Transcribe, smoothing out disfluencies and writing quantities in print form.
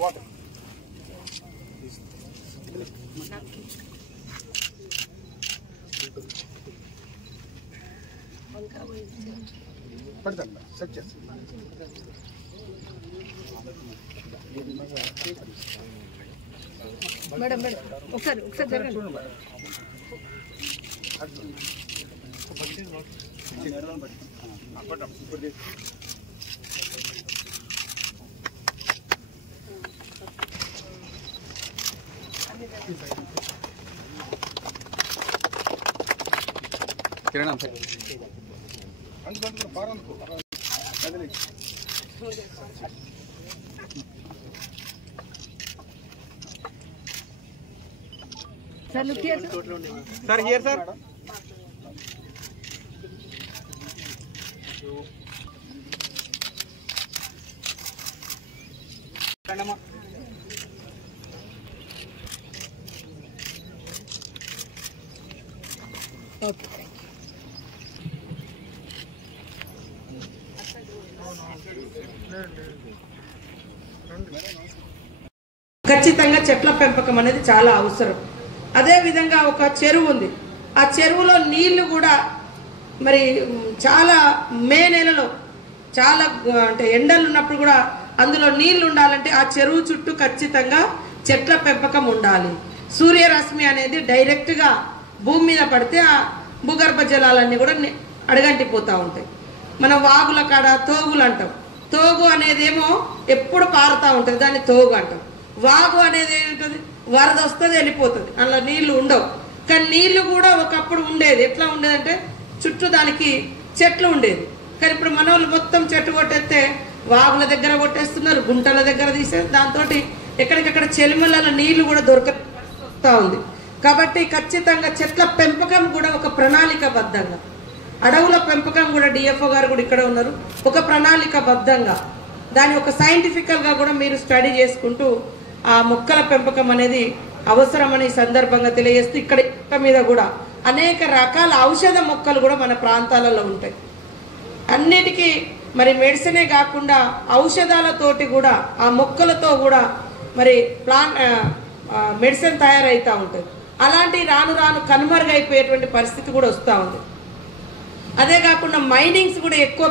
Water. పడతాను set చేస్తాను madam madam ఒకసారి జరగండి కిరణం అందుకు పారంకు అదే sir look here sir here sir కండమా ఓకే ఖచ్చితంగా చెట్ల పెంపకం అనేది చాలా అవసరం. అదే విధంగా ఒక చెరువు ఉంది, ఆ చెరువులో నీళ్లు కూడా మరి చాలా మే నెలలో చాలా అంటే ఎండలు ఉన్నప్పుడు కూడా అందులో నీళ్లు ఉండాలంటే ఆ చెరువు చుట్టూ ఖచ్చితంగా చెట్ల పెంపకం ఉండాలి. సూర్యరశ్మి అనేది డైరెక్ట్గా భూమి మీద పడితే ఆ భూగర్భ జలాలన్నీ కూడా అడగంటిపోతూ ఉంటాయి. మనం వాగుల కాడ తోగులు అంటాం, తోగు అనేది ఏమో ఎప్పుడు పారుతూ ఉంటుంది, దాన్ని తోగు అంటాం. వాగు అనేది ఏంటది, వరద వస్తుంది వెళ్ళిపోతుంది, అందులో నీళ్లు ఉండవు. కానీ నీళ్లు కూడా ఒకప్పుడు ఉండేది, ఎట్లా ఉండేదంటే చుట్టూ దానికి చెట్లు ఉండేది. కానీ ఇప్పుడు మన వాళ్ళు మొత్తం చెట్టు కొట్టేస్తే వాగుల దగ్గర కొట్టేస్తున్నారు, గుంటల దగ్గర తీసేసి దాంతో ఎక్కడికక్కడ చెలిమల నీళ్లు కూడా దొరకతా ఉంది. కాబట్టి ఖచ్చితంగా చెట్ల పెంపకం కూడా ఒక ప్రణాళికబద్ధంగా, అడవుల పెంపకం కూడా డిఎఫ్ఓ గారు కూడా ఇక్కడ ఉన్నారు, ఒక ప్రణాళికబద్ధంగా దాని ఒక సైంటిఫికల్గా కూడా మీరు స్టడీ చేసుకుంటూ ఆ మొక్కల పెంపకం అనేది అవసరమని సందర్భంగా తెలియజేస్తూ ఇక్కడ మీద కూడా అనేక రకాల ఔషధ మొక్కలు కూడా మన ప్రాంతాలలో ఉంటాయి. అన్నిటికీ మరి మెడిసినే కాకుండా ఔషధాలతోటి కూడా ఆ మొక్కలతో కూడా మరి మెడిసిన్ తయారవుతూ ఉంటుంది. అలాంటి రాను రాను కనుమరుగైపోయేటువంటి పరిస్థితి కూడా వస్తూ ఉంది. అదే కాకుండా మైనింగ్స్ కూడా ఎక్కువ